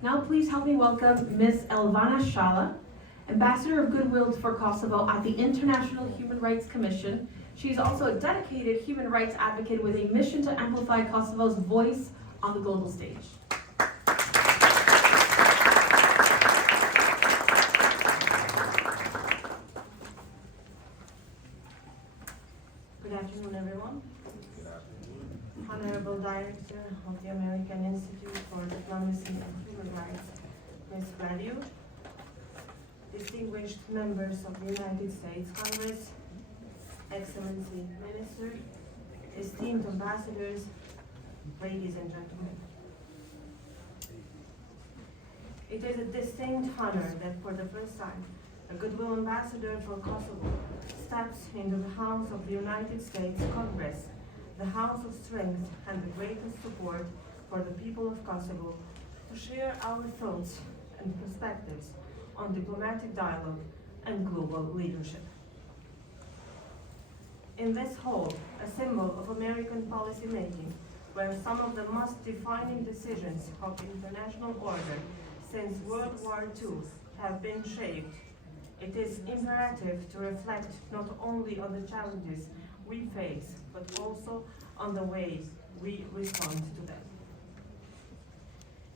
Now please help me welcome Ms. Elvana Shala, Ambassador of Goodwill for Kosovo at the International Human Rights Commission. She is also a dedicated human rights advocate with a mission to amplify Kosovo's voice on the global stage. Good afternoon, everyone. Honorable Director of the American Institute for Diplomacy and Human Rights, Ms. Value, distinguished members of the United States Congress, Excellency Minister, esteemed ambassadors, ladies and gentlemen. It is a distinct honor that for the first time, a Goodwill Ambassador for Kosovo steps into the House of the United States Congress, the house of strength and the greatest support for the people of Kosovo, to share our thoughts and perspectives on diplomatic dialogue and global leadership. In this hall, a symbol of American policymaking, where some of the most defining decisions of international order since World War II have been shaped, it is imperative to reflect not only on the challenges we face, but also on the ways we respond to them.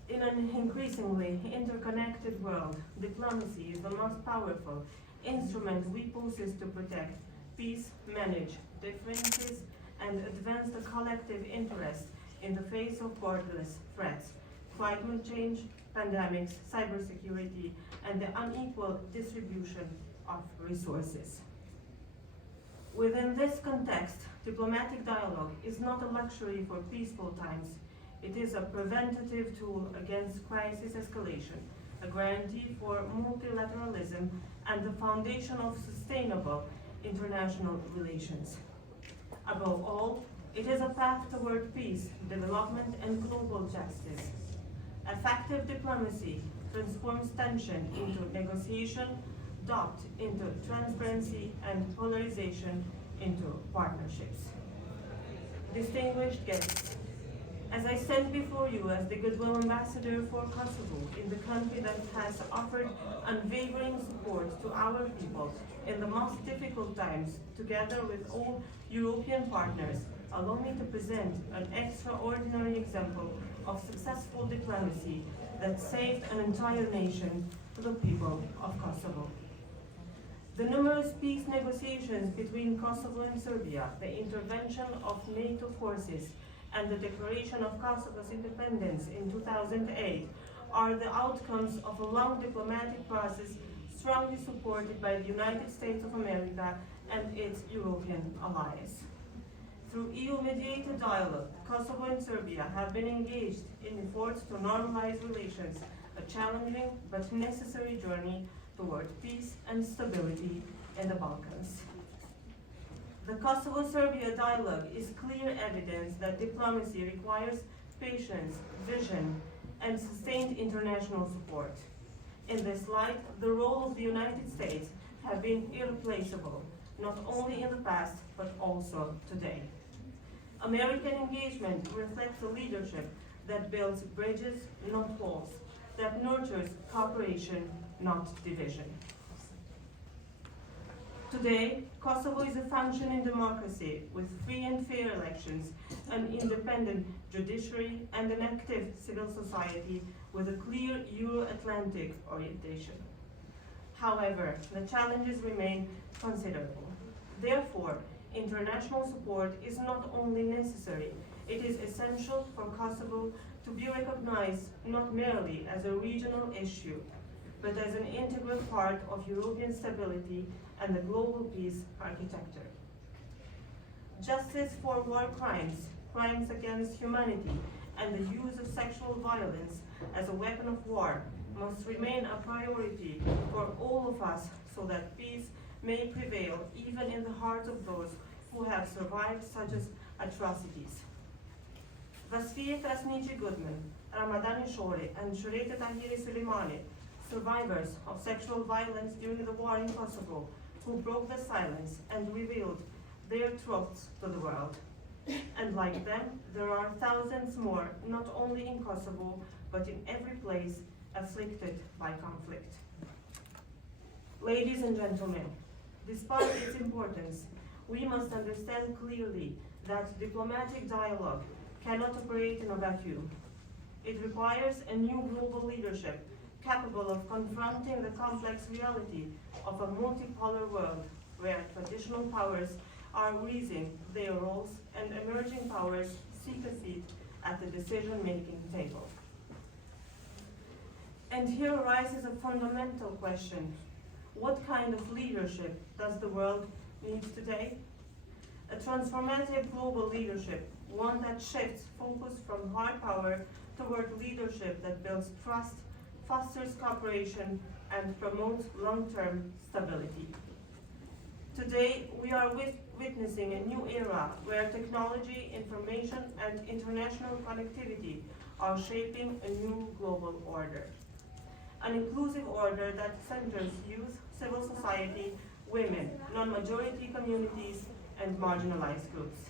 In an increasingly interconnected world, diplomacy is the most powerful instrument we possess to protect peace, manage differences, and advance the collective interest in the face of borderless threats, climate change, pandemics, cybersecurity, and the unequal distribution of resources. Within this context, diplomatic dialogue is not a luxury for peaceful times. It is a preventative tool against crisis escalation, a guarantee for multilateralism, and the foundation of sustainable international relations. Above all, it is a path toward peace, development, and global justice. Effective diplomacy transforms tension into negotiation, doubt into transparency, and polarization into partnerships. Distinguished guests, as I stand before you as the Goodwill Ambassador for Kosovo, in the country that has offered unwavering support to our people in the most difficult times, together with all European partners, allow me to present an extraordinary example of successful diplomacy that saved an entire nation, the people of Kosovo. The numerous peace negotiations between Kosovo and Serbia, the intervention of NATO forces, and the declaration of Kosovo's independence in 2008 are the outcomes of a long diplomatic process strongly supported by the United States of America and its European allies. Through EU-mediated dialogue, Kosovo and Serbia have been engaged in efforts to normalize relations, a challenging but necessary journey toward peace and stability in the Balkans. The Kosovo-Serbia dialogue is clear evidence that diplomacy requires patience, vision, and sustained international support. In this light, the role of the United States has been irreplaceable, not only in the past, but also today. American engagement reflects a leadership that builds bridges, not walls, that nurtures cooperation, not division. Today, Kosovo is a functioning democracy with free and fair elections, an independent judiciary, and an active civil society with a clear Euro-Atlantic orientation. However, the challenges remain considerable. Therefore, international support is not only necessary, it is essential for Kosovo to be recognized not merely as a regional issue, but as an integral part of European stability and the global peace architecture. Justice for war crimes, crimes against humanity, and the use of sexual violence as a weapon of war must remain a priority for all of us so that peace may prevail even in the hearts of those who have survived such atrocities. Vasfije Krasniqi Goodman, Ramadani Shore, and Shurete Tahiri Suleimani, survivors of sexual violence during the war in Kosovo, who broke the silence and revealed their truths to the world. And like them, there are thousands more, not only in Kosovo, but in every place afflicted by conflict. Ladies and gentlemen, despite its importance, we must understand clearly that diplomatic dialogue cannot operate in a vacuum. It requires a new global leadership capable of confronting the complex reality of a multipolar world where traditional powers are raising their roles and emerging powers seek a seat at the decision-making table. And here arises a fundamental question. What kind of leadership does the world need today? A transformative global leadership, one that shifts focus from hard power toward leadership that builds trust, fosters cooperation, and promotes long-term stability. Today, we are witnessing a new era where technology, information, and international connectivity are shaping a new global order. An inclusive order that centers youth, civil society, women, non-majority communities, and marginalized groups.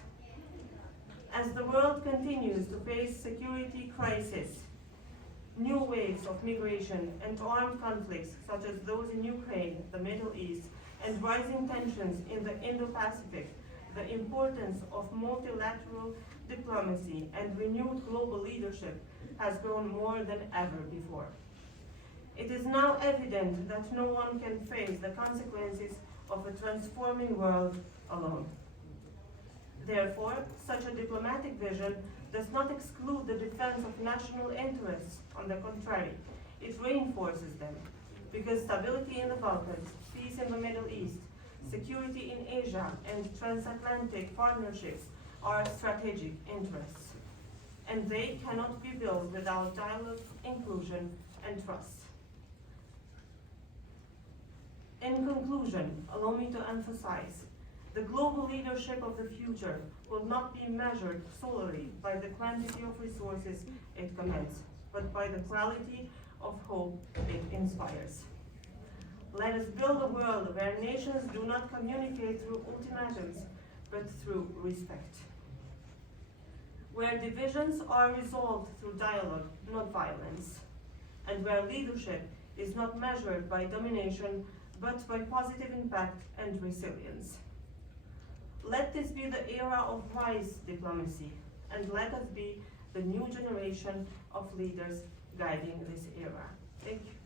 As the world continues to face security crisis, new waves of migration and armed conflicts such as those in Ukraine, the Middle East, and rising tensions in the Indo-Pacific, the importance of multilateral diplomacy and renewed global leadership has grown more than ever before. It is now evident that no one can face the consequences of a transforming world alone. Therefore, such a diplomatic vision does not exclude the defense of national interests. On the contrary, it reinforces them, because stability in the Balkans, peace in the Middle East, security in Asia, and transatlantic partnerships are strategic interests, and they cannot be built without dialogue, inclusion, and trust. In conclusion, allow me to emphasize, the global leadership of the future will not be measured solely by the quantity of resources it commands, but by the quality of hope it inspires. Let us build a world where nations do not communicate through ultimatums, but through respect. Where divisions are resolved through dialogue, not violence, and where leadership is not measured by domination, but by positive impact and resilience. Let this be the era of wise diplomacy, and let us be the new generation of leaders guiding this era. Thank you.